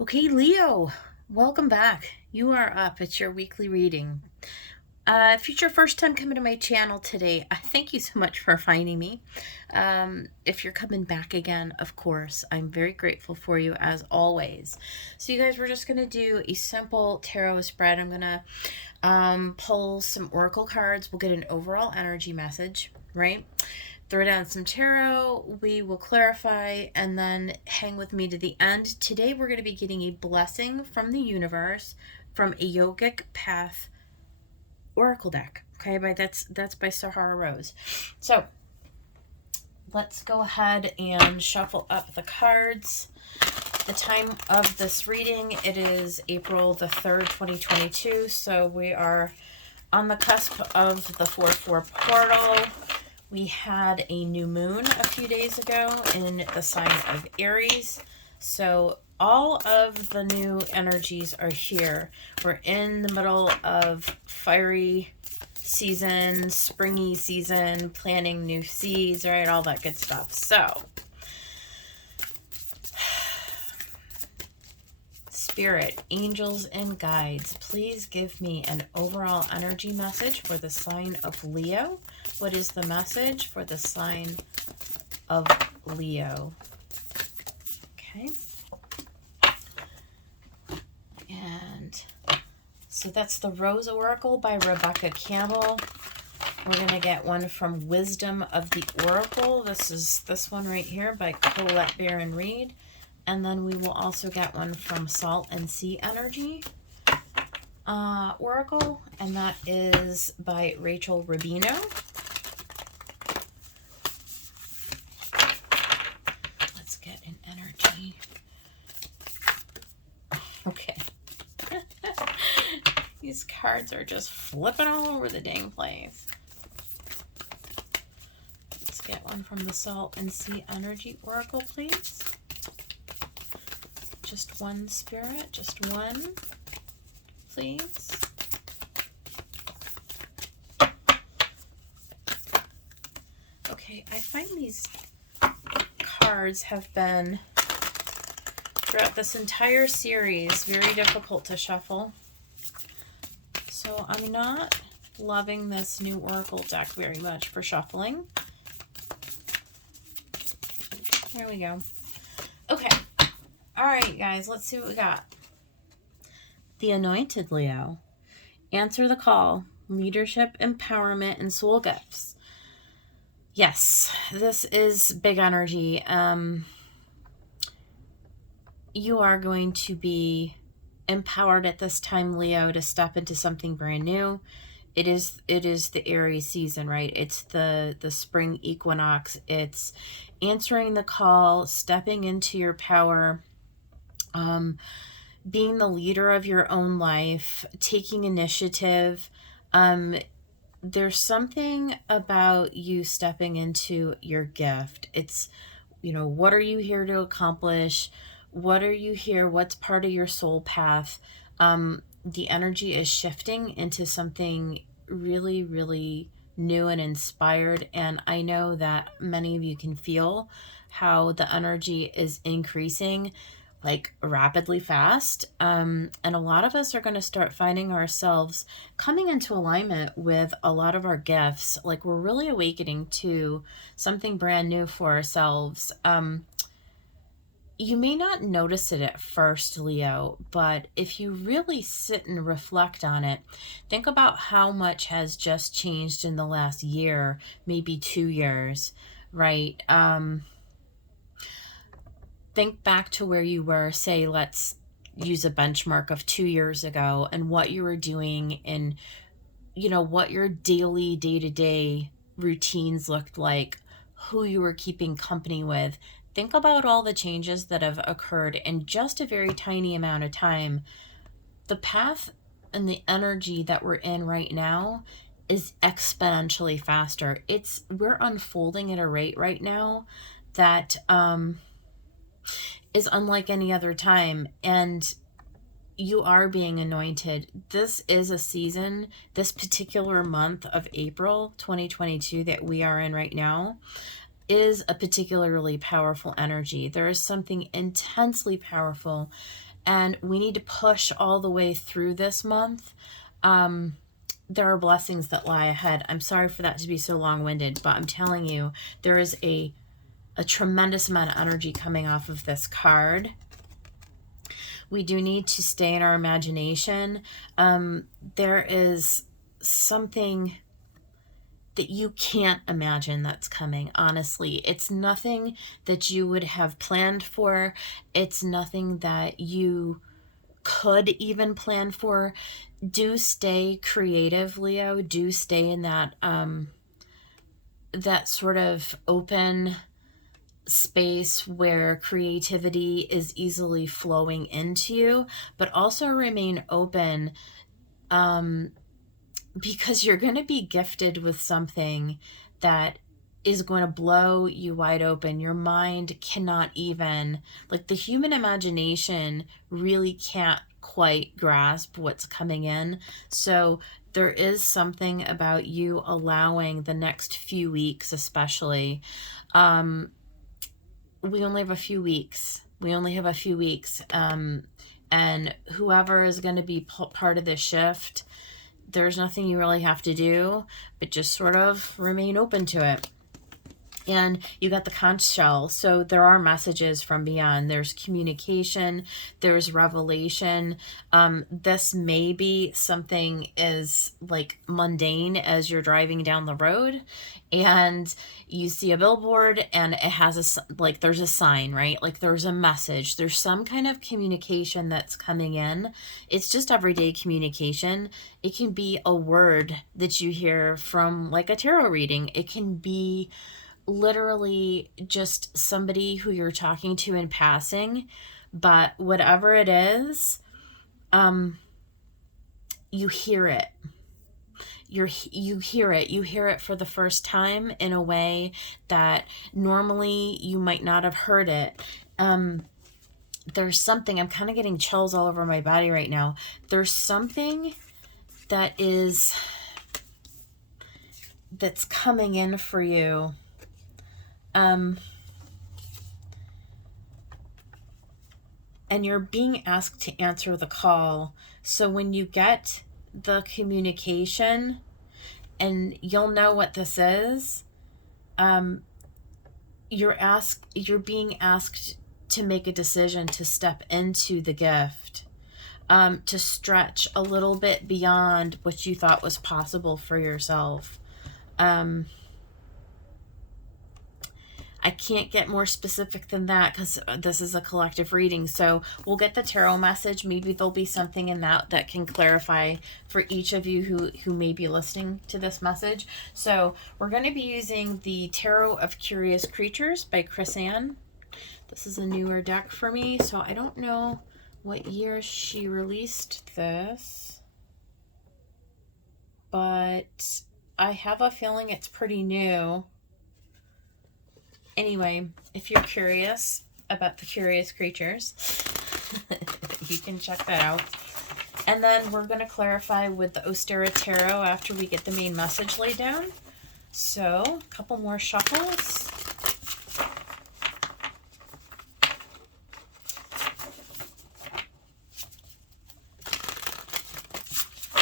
Okay, Leo, welcome back. You are up. It's your weekly reading. If it's your first time coming to my channel today, thank you so much for finding me. If you're coming back again, of course, I'm very grateful for you as always. So you guys, we're just going to do a simple tarot spread. I'm going to pull some oracle cards. We'll get an overall energy message, right? Throw down some tarot, we will clarify, and then hang with me to the end. Today we're going to be getting a blessing from the universe from a yogic path oracle deck. Okay, that's by Sahara Rose. So let's go ahead and shuffle up the cards. The time of this reading, it is April the 3rd, 2022. So we are on the cusp of the 4-4 portal. We had a new moon a few days ago in the sign of Aries. So all of the new energies are here. We're in the middle of fiery season, springy season, planting new seeds, right? All that good stuff. So, Spirit, angels, and guides, please give me an overall energy message for the sign of Leo. What is the message for the sign of Leo? Okay. And so that's the Rose Oracle by Rebecca Campbell. We're going to get one from Wisdom of the Oracle. This is this one right here by Colette Baron Reed. And then we will also get one from Salt and Sea Energy Oracle. And that is by Rachel Rubino. Let's get an energy. Okay. These cards are just flipping all over the dang place. Let's get one from the Salt and Sea Energy Oracle, please. Just one, Spirit. Just one, please. Okay, I find these cards have been, throughout this entire series, very difficult to shuffle. So I'm not loving this new oracle deck very much for shuffling. There we go. Okay. All right, guys, let's see what we got. The Anointed Leo. Answer the call. Leadership, empowerment, and soul gifts. Yes, this is big energy. You are going to be empowered at this time, Leo, to step into something brand new. It is the Aries season, right? It's the spring equinox. It's answering the call, stepping into your power, being the leader of your own life, taking initiative. There's something about you stepping into your gift. It's, what are you here to accomplish? What are you here? What's part of your soul path? The energy is shifting into something really, really new and inspired. And I know that many of you can feel how the energy is increasing like rapidly fast. And a lot of us are going to start finding ourselves coming into alignment with a lot of our gifts. Like we're really awakening to something brand new for ourselves. You may not notice it at first, Leo, but if you really sit and reflect on it, think about how much has just changed in the last year, maybe 2 years, right? Think back to where you were, say, let's use a benchmark of 2 years ago and what you were doing and, what your daily, day-to-day routines looked like, who you were keeping company with. Think about all the changes that have occurred in just a very tiny amount of time. The path and the energy that we're in right now is exponentially faster. We're unfolding at a rate right now that, is unlike any other time, and you are being anointed. This is a season, this particular month of April 2022 that we are in right now is a particularly powerful energy. There is something intensely powerful and we need to push all the way through this month. There are blessings that lie ahead. I'm sorry for that to be so long-winded, but I'm telling you, there is a tremendous amount of energy coming off of this card. We do need to stay in our imagination. There is something that you can't imagine that's coming, honestly. It's nothing that you would have planned for. It's nothing that you could even plan for. Do stay creative, Leo. Do stay in that that sort of open space where creativity is easily flowing into you, but also remain open, because you're going to be gifted with something that is going to blow you wide open. Your mind cannot even, like, the human imagination really can't quite grasp what's coming in. So there is something about you allowing the next few weeks, especially, we only have a few weeks. And whoever is going to be part of this shift, there's nothing you really have to do, but just sort of remain open to it. And you got the conch shell. So there are messages from beyond. There's communication. There's revelation. This may be something as like mundane as you're driving down the road and you see a billboard and it has there's a sign, right? Like there's a message. There's some kind of communication that's coming in. It's just everyday communication. It can be a word that you hear from like a tarot reading. It can be literally just somebody who you're talking to in passing, but whatever it is, you hear it. You hear it for the first time in a way that normally you might not have heard it. There's something, I'm kind of getting chills all over my body right now. There's something that's coming in for you. And you're being asked to answer the call. So when you get the communication, and you'll know what this is, you're being asked to make a decision to step into the gift, to stretch a little bit beyond what you thought was possible for yourself. I can't get more specific than that because this is a collective reading. So we'll get the tarot message. Maybe there'll be something in that can clarify for each of you who may be listening to this message. So we're going to be using the Tarot of Curious Creatures by Chris Ann. This is a newer deck for me, so I don't know what year she released this, but I have a feeling it's pretty new. Anyway, if you're curious about the Curious Creatures, you can check that out. And then we're going to clarify with the Ostera Tarot after we get the main message laid down. So, a couple more shuffles.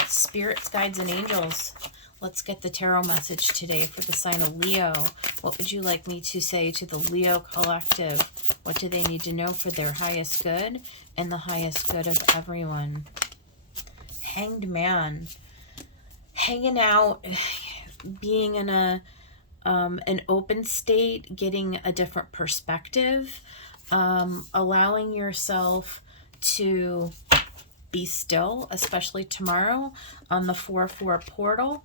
Spirits, guides, and angels. Let's get the tarot message today for the sign of Leo. What would you like me to say to the Leo collective? What do they need to know for their highest good and the highest good of everyone? Hanged Man. Hanging out, being in an open state, getting a different perspective, allowing yourself to be still, especially tomorrow on the 4/4 portal.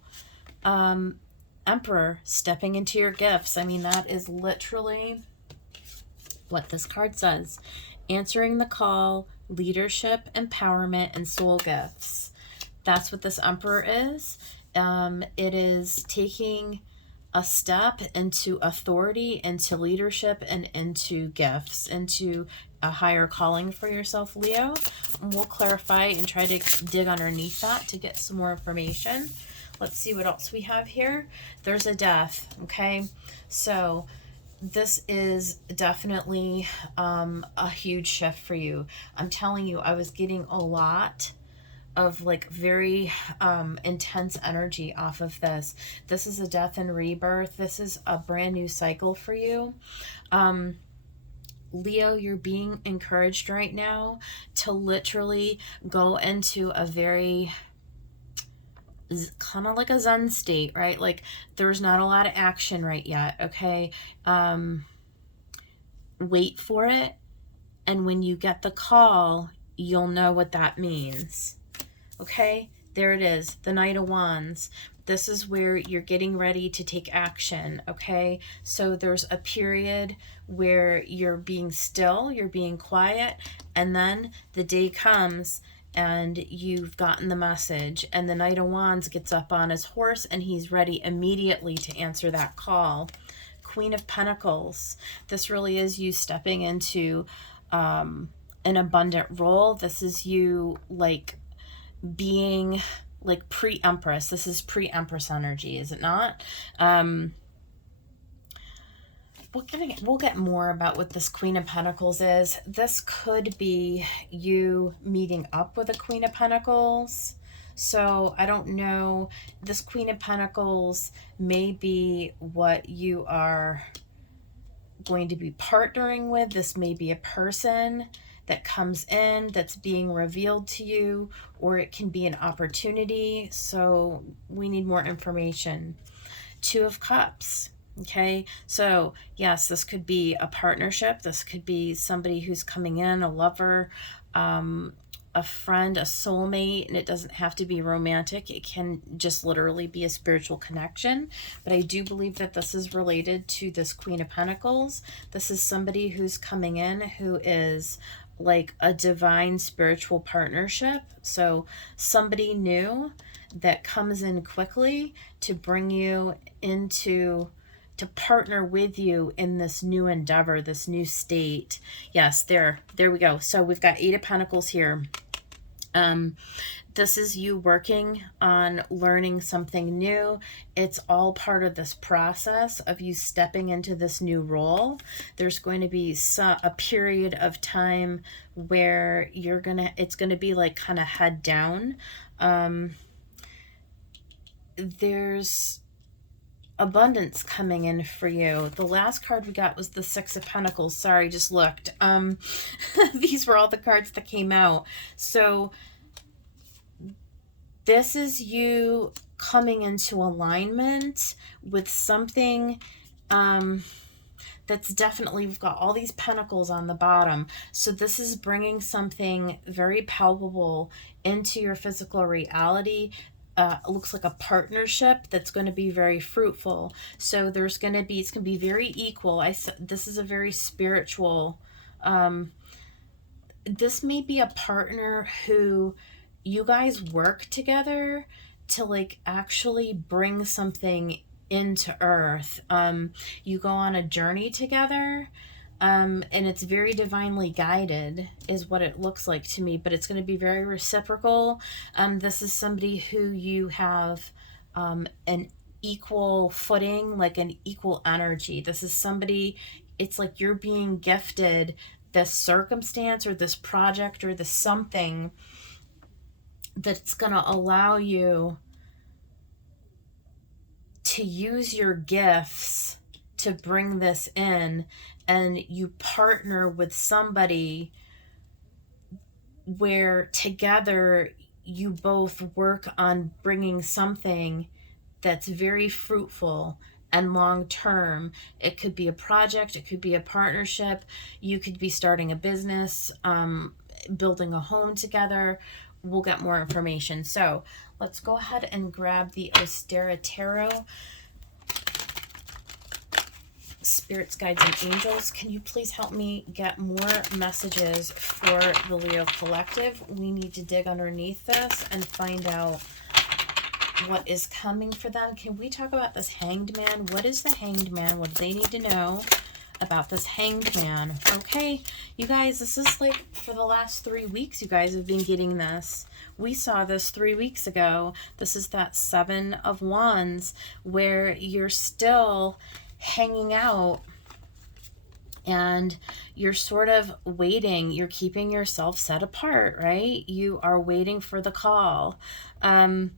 Emperor, stepping into your gifts. I mean, that is literally what this card says. Answering the call, leadership, empowerment, and soul gifts. That's what this Emperor is. It is taking a step into authority, into leadership, and into gifts, into a higher calling for yourself, Leo. And we'll clarify and try to dig underneath that to get some more information. Let's see what else we have here. There's a death, okay? So this is definitely a huge shift for you. I'm telling you, I was getting a lot of like very intense energy off of this. This is a death and rebirth. This is a brand new cycle for you. Leo, you're being encouraged right now to literally go into a very kind of like a Zen state, right? Like there's not a lot of action right yet, okay? Wait for it. And when you get the call, you'll know what that means. Okay, there it is, the Knight of Wands. This is where you're getting ready to take action, okay? So there's a period where you're being still, you're being quiet, and then the day comes and you've gotten the message, and the Knight of Wands gets up on his horse and he's ready immediately to answer that call. Queen of Pentacles. This really is you stepping into an abundant role. This is you like being like pre-empress. This is pre-empress energy, is it not? We'll get more about what this Queen of Pentacles is. This could be you meeting up with a Queen of Pentacles. So I don't know. This Queen of Pentacles may be what you are going to be partnering with. This may be a person that comes in that's being revealed to you, or it can be an opportunity. So we need more information. Two of Cups. Okay, so yes, this could be a partnership. This could be somebody who's coming in, a lover, a friend, a soulmate, and it doesn't have to be romantic. It can just literally be a spiritual connection. But I do believe that this is related to this Queen of Pentacles. This is somebody who's coming in who is like a divine spiritual partnership. So somebody new that comes in quickly to bring you into, to partner with you in this new endeavor, this new state. Yes, there we go. So we've got Eight of Pentacles here. This is you working on learning something new. It's all part of this process of you stepping into this new role. There's going to be a period of time where it's going to be like kind of head down. There's abundance coming in for you. The last card we got was the Six of Pentacles. Sorry, just looked. These were all the cards that came out. So this is you coming into alignment with something that's definitely, we've got all these pentacles on the bottom. So this is bringing something very palpable into your physical reality. It looks like a partnership that's going to be very fruitful. So it's going to be very equal. This is a very spiritual, this may be a partner who you guys work together to like actually bring something into earth. You go on a journey together, and it's very divinely guided is what it looks like to me, but it's going to be very reciprocal. This is somebody who you have an equal footing, like an equal energy. This is somebody, it's like you're being gifted this circumstance or this project or this something that's going to allow you to use your gifts to bring this in, and you partner with somebody where together you both work on bringing something that's very fruitful and long-term. It could be a project, it could be a partnership, you could be starting a business, building a home together. We'll get more information. So let's go ahead and grab the Ostera Tarot. Spirits, guides, and angels, can you please help me get more messages for the Leo Collective? We need to dig underneath this and find out what is coming for them. Can we talk about this Hanged Man? What is the Hanged Man? What do they need to know about this Hanged Man? Okay, you guys, this is like for the last 3 weeks you guys have been getting this. We saw this 3 weeks ago. This is that Seven of Wands where you're still hanging out and you're sort of waiting. You're keeping yourself set apart, right? You are waiting for the call. I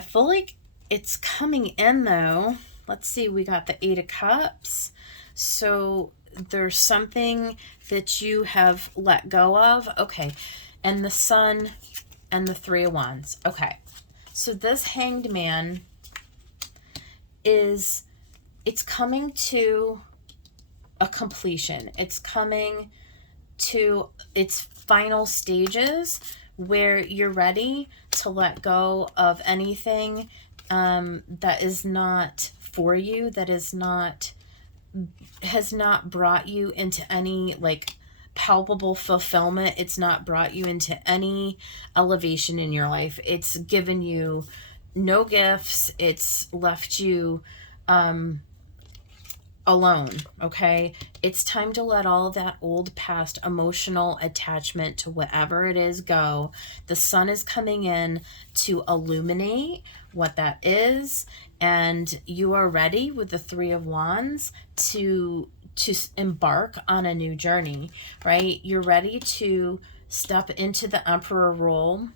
feel like it's coming in though. Let's see, we got the Eight of Cups. So there's something that you have let go of. Okay. And the Sun and the Three of Wands. Okay. So this Hanged Man it's coming to a completion. It's coming to its final stages where you're ready to let go of anything that is not for you, that has not brought you into any like palpable fulfillment. It's not brought you into any elevation in your life. It's given you no gifts. It's left you alone. Okay, it's time to let all that old past emotional attachment to whatever it is go. The Sun is coming in to illuminate what that is, and you are ready with the Three of Wands to embark on a new journey, right? You're ready to step into the Emperor role,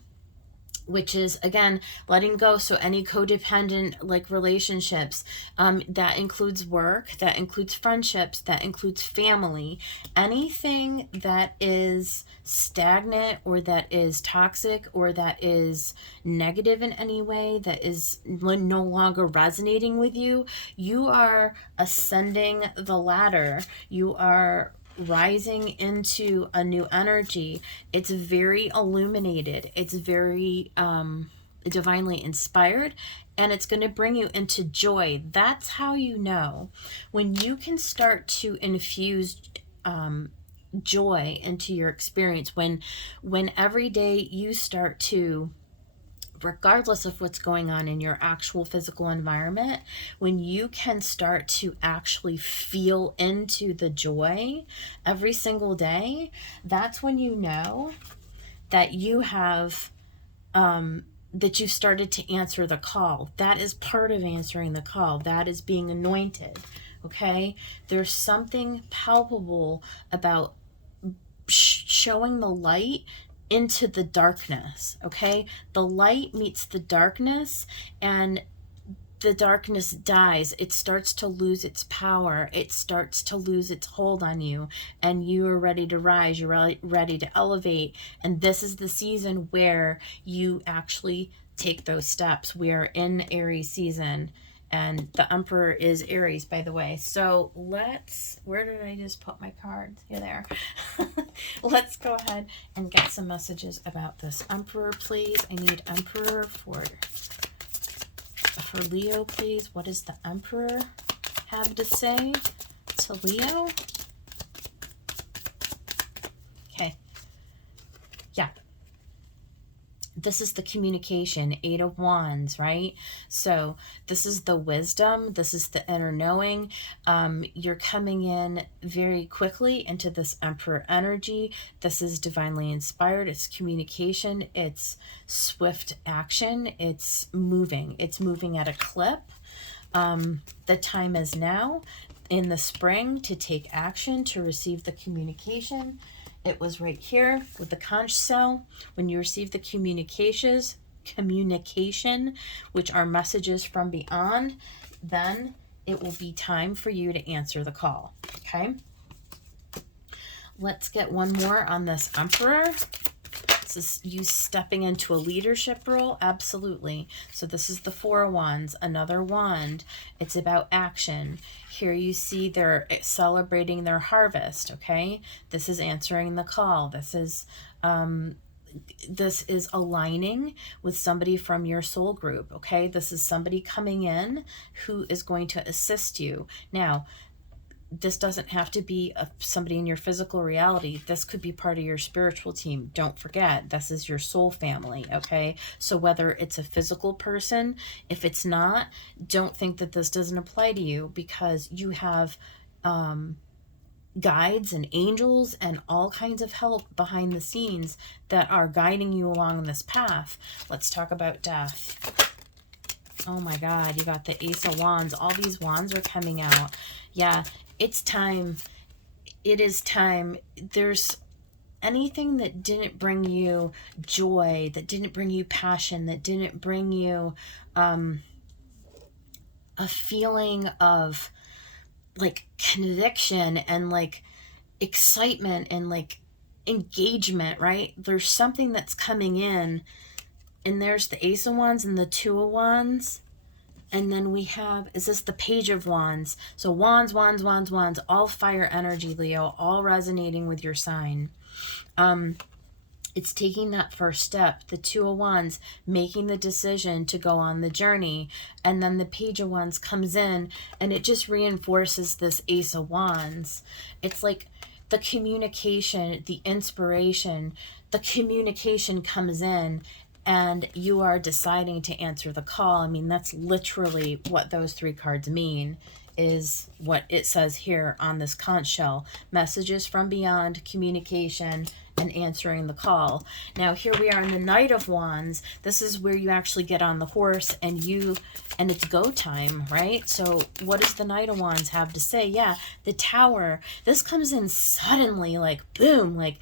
which is again letting go. So any codependent like relationships, that includes work, that includes friendships, that includes family, anything that is stagnant or that is toxic or that is negative in any way, that is no longer resonating with you. You are ascending the ladder. You are rising into a new energy. It's very illuminated. It's very divinely inspired, and it's going to bring you into joy. That's how you know when you can start to infuse joy into your experience. When every day you start to, regardless of what's going on in your actual physical environment, when you can start to actually feel into the joy every single day, that's when you know that you have that you started to answer the call. That is part of answering the call. That is being anointed. Okay, there's something palpable about showing the light into the darkness. Okay, the light meets the darkness, and the darkness dies. It starts to lose its power. It starts to lose its hold on you, and you are ready to rise. You're ready to elevate, and this is the season where you actually take those steps. We are in Aries season, and the Emperor is Aries, by the way. So where did I just put my cards? Here, there. Let's go ahead and get some messages about this Emperor, please. I need Emperor for Leo, please. What does the Emperor have to say to Leo? Okay. Yeah. This is the communication, Eight of Wands, right? So this is the wisdom. This is the inner knowing. You're coming in very quickly into this Emperor energy. This is divinely inspired. It's communication. It's swift action. It's moving. It's moving at a clip. The time is now in the spring to take action, to receive the communication. It was right here with the conch shell. When you receive the communication, which are messages from beyond, then it will be time for you to answer the call. Okay. Let's get one more on this Emperor. This is you stepping into a leadership role. Absolutely. So this is the Four of Wands, another wand. It's about action. Here you see they're celebrating their harvest. Okay. This is answering the call. This is aligning with somebody from your soul group. Okay. This is somebody coming in who is going to assist you. Now, this doesn't have to be somebody in your physical reality. This could be part of your spiritual team. Don't forget, this is your soul family, okay? So whether it's a physical person, if it's not, don't think that this doesn't apply to you, because you have guides and angels and all kinds of help behind the scenes that are guiding you along this path. Let's talk about death. Oh my God, you got the Ace of Wands. All these wands are coming out. Yeah, it's time. it is time. There's anything that didn't bring you joy, that didn't bring you passion, that didn't bring you a feeling of like conviction and like excitement and like engagement, right? There's something that's coming in, and there's the Ace of Wands and the Two of Wands. And then we have, is this the Page of Wands? So wands, wands, wands, wands, all fire energy, Leo, all resonating with your sign. It's taking that first step, the Two of Wands, making the decision to go on the journey. And then the Page of Wands comes in and it just reinforces this Ace of Wands. It's like the communication, the inspiration, the communication comes in and you are deciding to answer the call. I mean, that's literally what those three cards mean, is what it says here on this conch shell. Messages from beyond, communication, and answering the call. Now here we are in the Knight of Wands. This is where you actually get on the horse and it's go time, right? So what does the Knight of Wands have to say? Yeah, the Tower. This comes in suddenly, like boom, like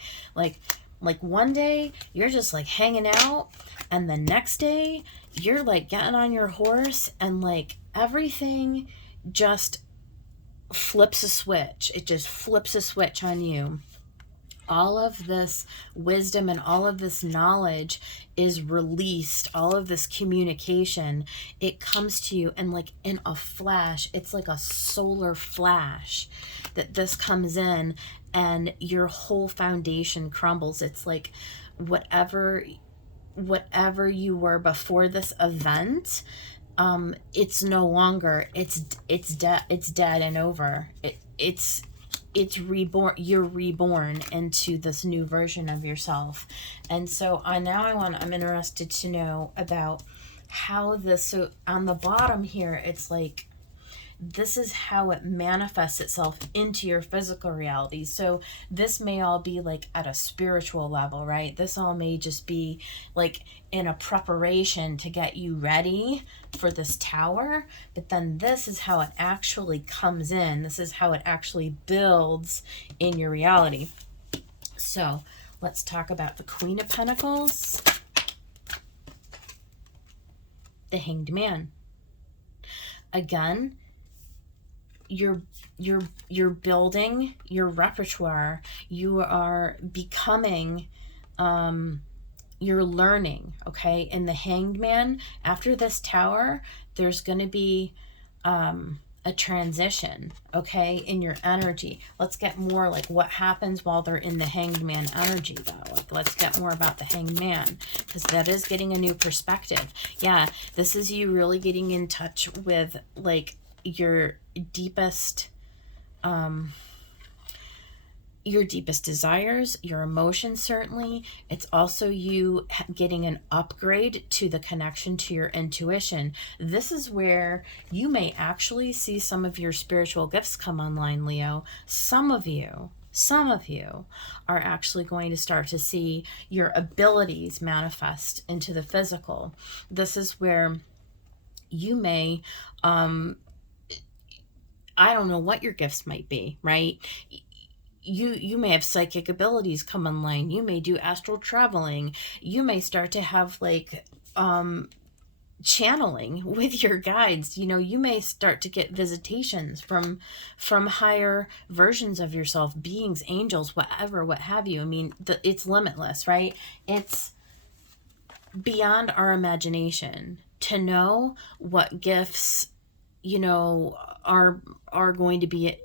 one day you're just like hanging out, and the next day you're like getting on your horse and like everything just flips a switch. It just flips a switch on you. All of this wisdom and all of this knowledge is released. All of this communication, it comes to you, and like in a flash, it's like a solar flash that this comes in, and your whole foundation crumbles. It's like whatever you were before this event, it's no longer, it's dead and over. It's reborn. You're reborn into this new version of yourself. And so I'm interested to know about how this, so on the bottom here, it's like, this is how it manifests itself into your physical reality. So this may all be like at a spiritual level, right? This all may just be like in a preparation to get you ready for this tower. But then this is how it actually comes in. This is how it actually builds in your reality. So let's talk about the Queen of Pentacles, the Hanged Man. Again, you're building your repertoire. You are becoming, you're learning, okay? In the Hanged Man, after this tower, there's going to be a transition, okay, in your energy. Let's get more like what happens while they're in the Hanged Man energy, though. Like, let's get more about the Hanged Man, because that is getting a new perspective. Yeah, this is you really getting in touch with like your deepest desires, your emotions. Certainly, it's also you getting an upgrade to the connection to your intuition. This is where you may actually see some of your spiritual gifts come online, Leo. Some of you are actually going to start to see your abilities manifest into the physical. This is where you may I don't know what your gifts might be, right? You may have psychic abilities come online. You may do astral traveling. You may start to have like channeling with your guides. You know, you may start to get visitations from higher versions of yourself, beings, angels, whatever, what have you. I mean, it's limitless, right? It's beyond our imagination to know what gifts, you know, are going to be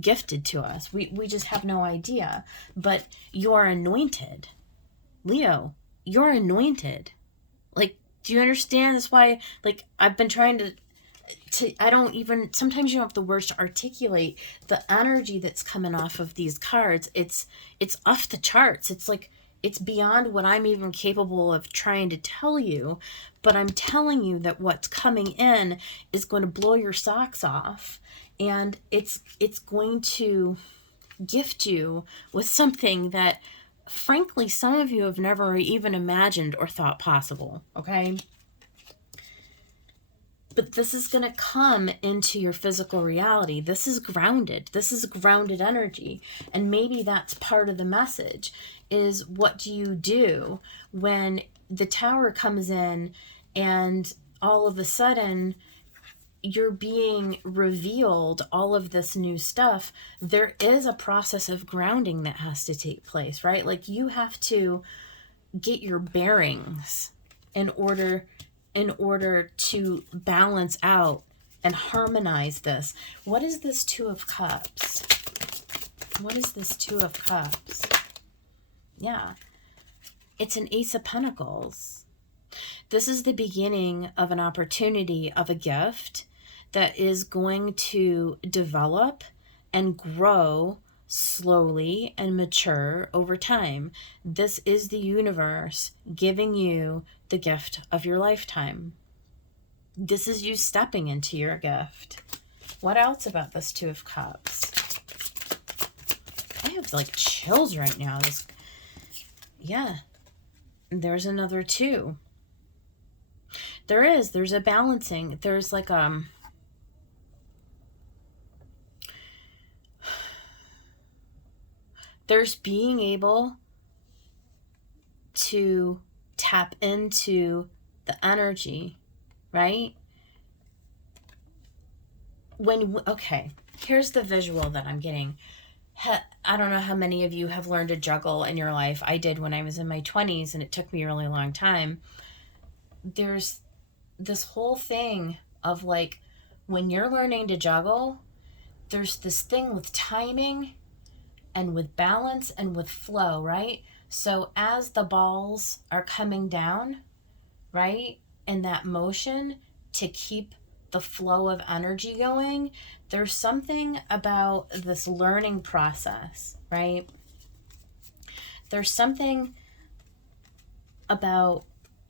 gifted to us. We just have no idea. But you're anointed, Leo. You're anointed. Like, do you understand? That's why, like, I've been trying to I don't even, sometimes you don't have the words to articulate the energy that's coming off of these cards. It's off the charts. It's like, it's beyond what I'm even capable of trying to tell you, but I'm telling you that what's coming in is going to blow your socks off, and it's going to gift you with something that, frankly, some of you have never even imagined or thought possible, okay? But this is going to come into your physical reality. This is grounded. This is grounded energy. And maybe that's part of the message is, what do you do when the tower comes in and all of a sudden you're being revealed all of this new stuff? There is a process of grounding that has to take place, right? Like, you have to get your bearings in order to balance out and harmonize this. What is this Two of Cups? What is this Two of Cups? Yeah, it's an Ace of Pentacles. This is the beginning of an opportunity, of a gift that is going to develop and grow slowly and mature over time. This is the universe giving you the gift of your lifetime. This is you stepping into your gift. What else about this Two of Cups? I have like chills right now. Yeah, there's another two. There's a balancing. There's like there's being able to tap into the energy, right? Okay, here's the visual that I'm getting. I don't know how many of you have learned to juggle in your life. I did when I was in my 20s, and it took me a really long time. There's this whole thing of like, when you're learning to juggle, there's this thing with timing and with balance and with flow, right? So as the balls are coming down, right, in that motion to keep the flow of energy going, there's something about this learning process, right? There's something about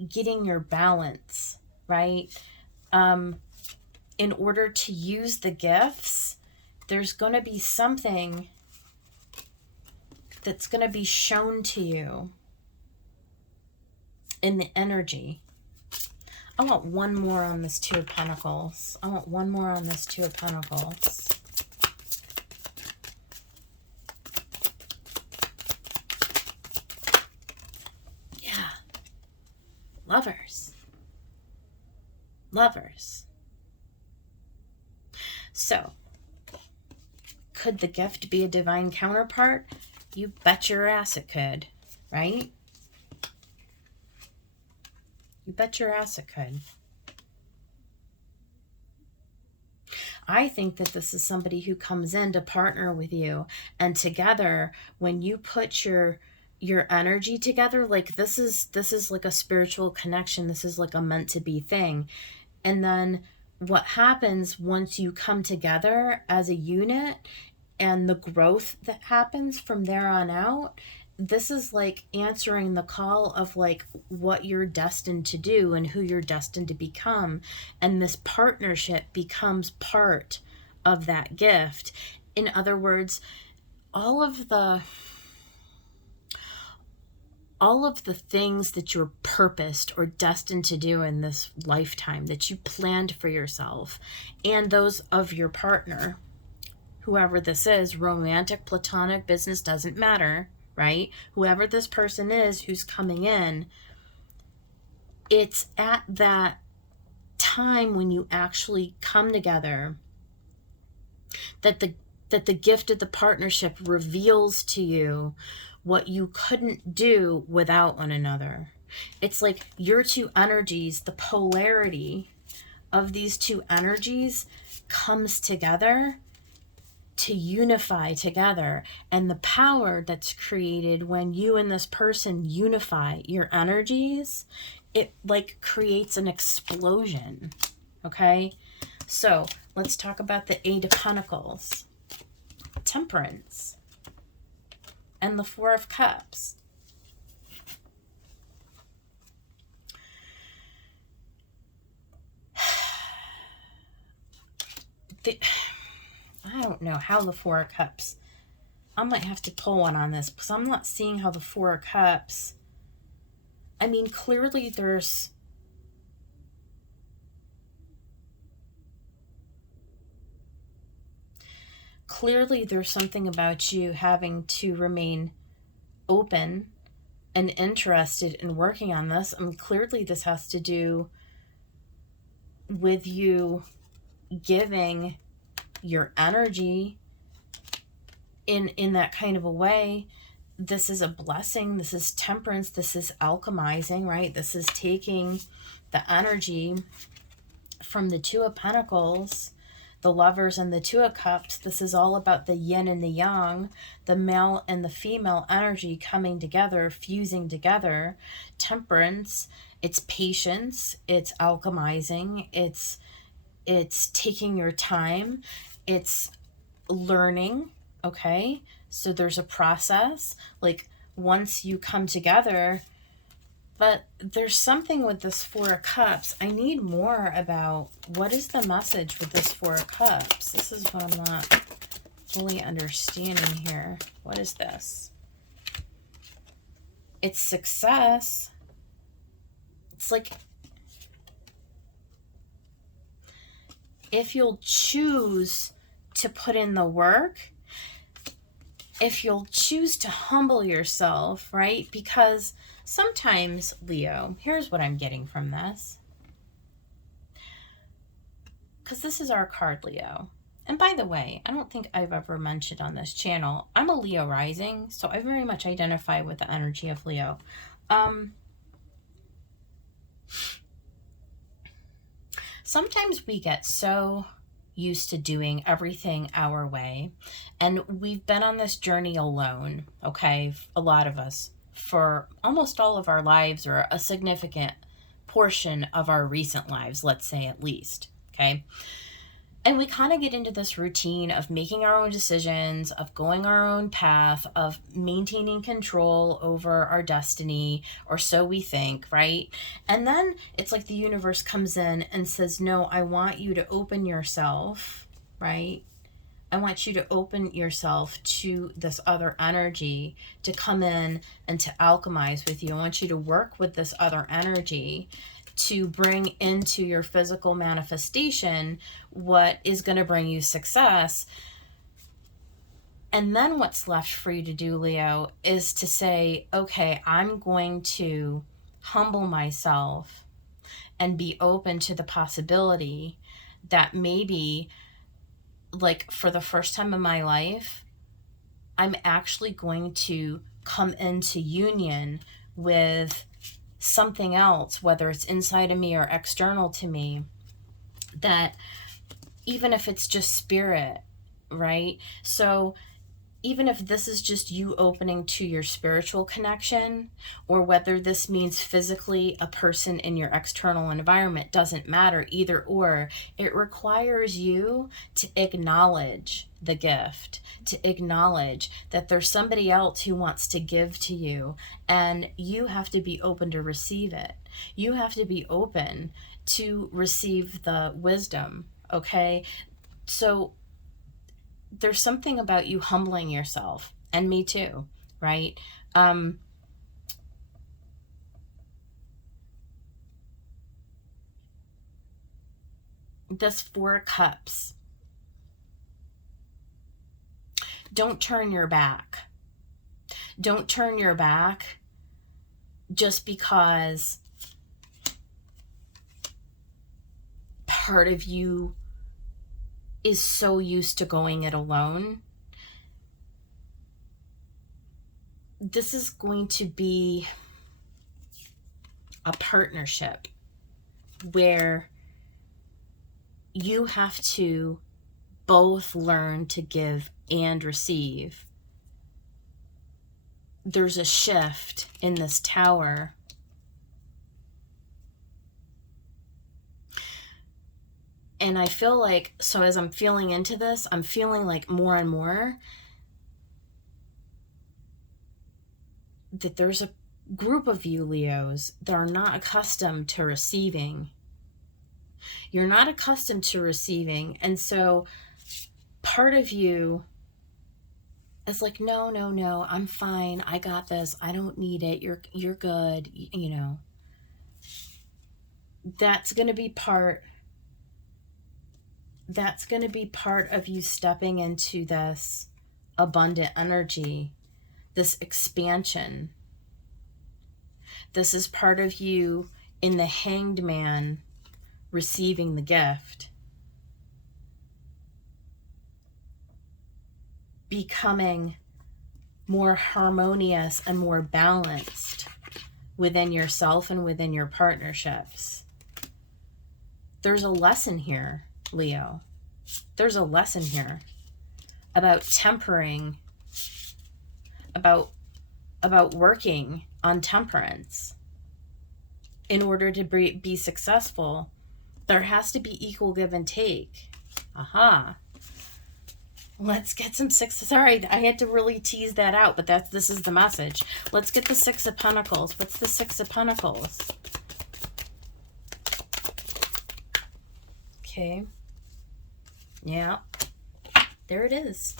getting your balance, right? In order to use the gifts, there's going to be something that's going to be shown to you in the energy. I want one more on this Two of Pentacles. I want one more on this Two of Pentacles. Yeah. Lovers. Lovers. So, could the gift be a divine counterpart? You bet your ass it could, right? You bet your ass it could. I think that this is somebody who comes in to partner with you, and together, when you put your energy together, like this is like a spiritual connection. This is like a meant to be thing. And then what happens once you come together as a unit, and the growth that happens from there on out, this is like answering the call of like what you're destined to do and who you're destined to become. And this partnership becomes part of that gift. In other words, all of the things that you're purposed or destined to do in this lifetime, that you planned for yourself and those of your partner, whoever this is, romantic, platonic, business, doesn't matter, right? Whoever this person is who's coming in, it's at that time when you actually come together that the gift of the partnership reveals to you what you couldn't do without one another. It's like your two energies, the polarity of these two energies comes together to unify together. And the power that's created when you and this person unify your energies, it like creates an explosion. Okay, so let's talk about the Eight of Pentacles, Temperance, and the Four of Cups. I don't know how the Four of Cups, I might have to pull one on this because I'm not seeing how the Four of Cups, I mean, clearly there's clearly there's something about you having to remain open and interested in working on this. I mean, clearly this has to do with you giving your energy in that kind of a way. This is a blessing. This is temperance. This is alchemizing, right? This is taking the energy from the Two of Pentacles, the Lovers, and the Two of Cups. This is all about the yin and the yang, the male and the female energy coming together, fusing together. Temperance, it's patience, it's alchemizing, it's taking your time, it's learning, okay? So there's a process, like once you come together. But there's something with this Four of Cups. I need more about what is the message with this Four of Cups. This is what I'm not fully understanding here. What is this? It's success. It's like if you'll choose to put in the work, if you'll choose to humble yourself, right? Because sometimes, Leo, here's what I'm getting from this. Because this is our card, Leo. And by the way, I don't think I've ever mentioned on this channel, I'm a Leo rising, so I very much identify with the energy of Leo. Sometimes we get so used to doing everything our way, and we've been on this journey alone, okay? A lot of us, for almost all of our lives, or a significant portion of our recent lives, let's say at least, okay? And we kind of get into this routine of making our own decisions, of going our own path, of maintaining control over our destiny, or so we think, right? And then it's like the universe comes in and says, no, I want you to open yourself, right? I want you to open yourself to this other energy to come in and to alchemize with you. I want you to work with this other energy to bring into your physical manifestation what is going to bring you success. And then what's left for you to do, Leo, is to say, okay, I'm going to humble myself and be open to the possibility that maybe, like, for the first time in my life, I'm actually going to come into union with something else, whether it's inside of me or external to me, that even if it's just spirit, right? So even if this is just you opening to your spiritual connection, or whether this means physically a person in your external environment, doesn't matter, either or. It requires you to acknowledge the gift, to acknowledge that there's somebody else who wants to give to you, and you have to be open to receive it. You have to be open to receive the wisdom, okay? So there's something about you humbling yourself, and me too, right? This Four of Cups. Don't turn your back. Don't turn your back just because part of you is so used to going it alone. This is going to be a partnership where you have to both learn to give and receive. There's a shift in this Tower. And I feel like, so as I'm feeling into this, I'm feeling like more and more that there's a group of you, Leos, that are not accustomed to receiving. You're not accustomed to receiving. And so part of you is like, no, I'm fine. I got this. I don't need it. You're good. You know, that's going to be part that's going to be part of you stepping into this abundant energy, this expansion. This is part of you in the Hanged Man receiving the gift, becoming more harmonious and more balanced within yourself and within your partnerships. There's a lesson here, Leo. There's a lesson here about tempering, about working on temperance. In order to be successful, there has to be equal give and take. Aha. Let's get some six. Sorry, I had to really tease that out, but this is the message. Let's get the Six of Pentacles. What's the Six of Pentacles? Okay. Yeah. There it is.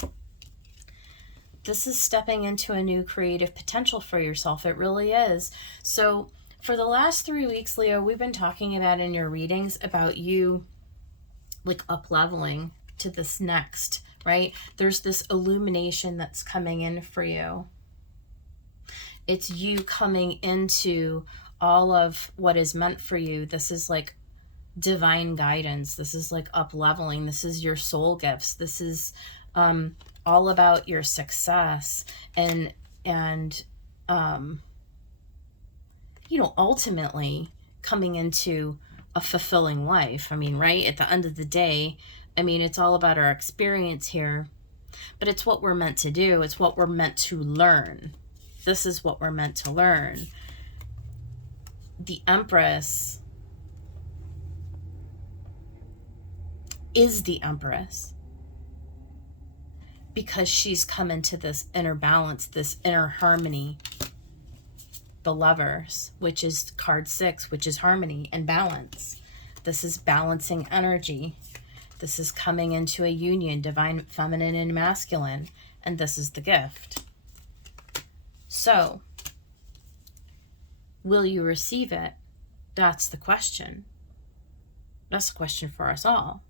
This is stepping into a new creative potential for yourself. It really is. So for the last 3 weeks, Leo, we've been talking about in your readings about you like up-leveling to this next, right? There's this illumination that's coming in for you. It's you coming into all of what is meant for you. This is like divine guidance. This is like up-leveling. This is your soul gifts. This is all about your success and you know, ultimately coming into a fulfilling life. I mean, right? At the end of the day, I mean, it's all about our experience here, but it's what we're meant to do. It's what we're meant to learn. This is what we're meant to learn. The Empress is the Empress because she's come into this inner balance, this inner harmony. The Lovers, which is card 6, which is harmony and balance. This is balancing energy. This is coming into a union, divine feminine and masculine, and this is the gift. So, will you receive it? That's the question. That's the question for us all.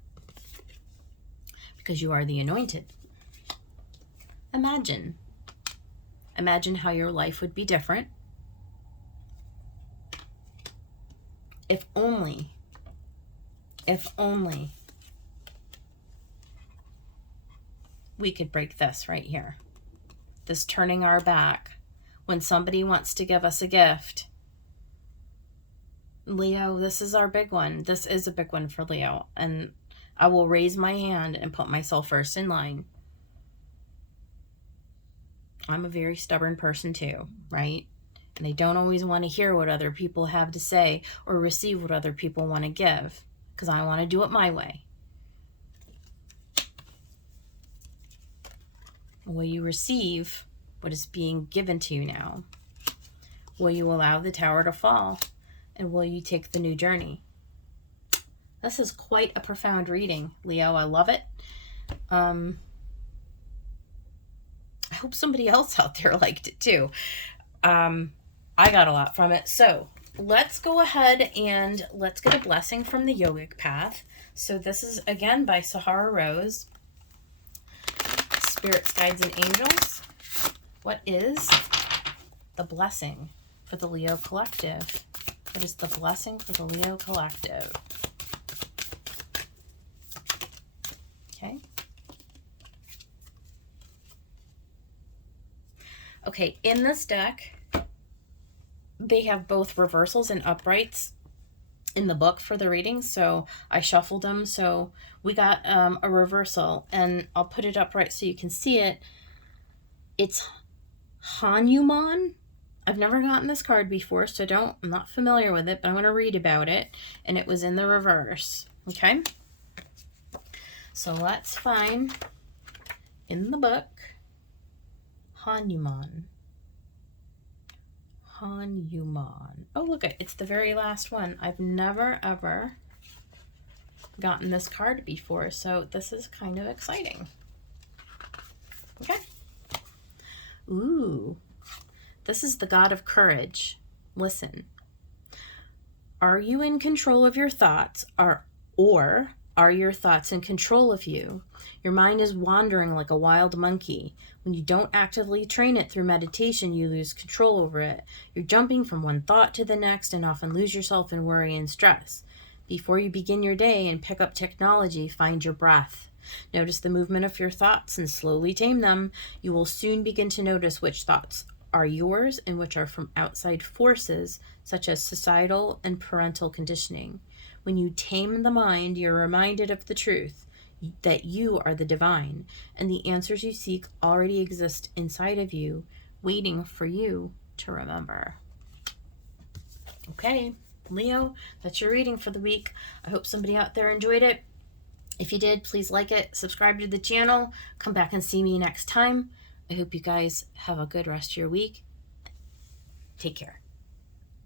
Because you are the anointed. Imagine how your life would be different if only we could break this right here. This turning our back when somebody wants to give us a gift. Leo, this is our big one. This is a big one for Leo. And I will raise my hand and put myself first in line. I'm a very stubborn person too, right? And I don't always want to hear what other people have to say or receive what other people want to give because I want to do it my way. Will you receive what is being given to you now? Will you allow the tower to fall? And will you take the new journey? This is quite a profound reading, Leo. I love it. I hope somebody else out there liked it too. I got a lot from it. So let's go ahead and let's get a blessing from the Yogic Path. So this is again by Sahara Rose. Spirits, Guides, and Angels. What is the blessing for the Leo Collective? What is the blessing for the Leo Collective? Okay. Okay, in this deck, they have both reversals and uprights in the book for the reading, so I shuffled them. So we got a reversal, and I'll put it upright so you can see it. It's Hanuman. I've never gotten this card before, so I'm not familiar with it, but I'm going to read about it, and it was in the reverse. Okay? So let's find in the book Hanuman. Hanuman. Oh, look, it's the very last one. I've never, ever gotten this card before, so this is kind of exciting. Okay. Ooh. This is the God of Courage. Listen. Are you in control of your thoughts, or Are your thoughts in control of you? Your mind is wandering like a wild monkey. When you don't actively train it through meditation, you lose control over it. You're jumping from one thought to the next and often lose yourself in worry and stress. Before you begin your day and pick up technology, find your breath. Notice the movement of your thoughts and slowly tame them. You will soon begin to notice which thoughts are yours and which are from outside forces, such as societal and parental conditioning. When you tame the mind, you're reminded of the truth that you are the divine, and the answers you seek already exist inside of you, waiting for you to remember. Okay, Leo, that's your reading for the week. I hope somebody out there enjoyed it. If you did, please like it, subscribe to the channel, come back and see me next time. I hope you guys have a good rest of your week. Take care.